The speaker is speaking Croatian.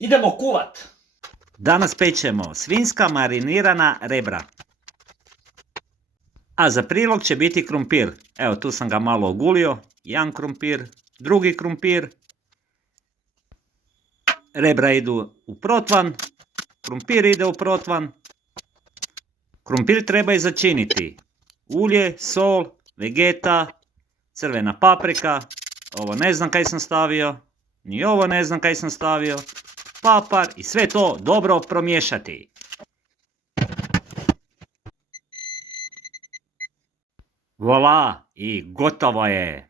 Idemo kuvat. Danas pečemo svinjska marinirana rebra. A za prilog će biti krumpir. Evo, tu sam ga malo ogulio. Jedan krumpir, drugi krumpir. Rebra idu u protvan. Krumpir ide u protvan. Krumpir treba i začiniti. Ulje, sol, vegeta, crvena paprika. Ovo ne znam kaj sam stavio. Ni ovo ne znam kaj sam stavio. Papar i sve to dobro promiješati. Voila, i gotovo je.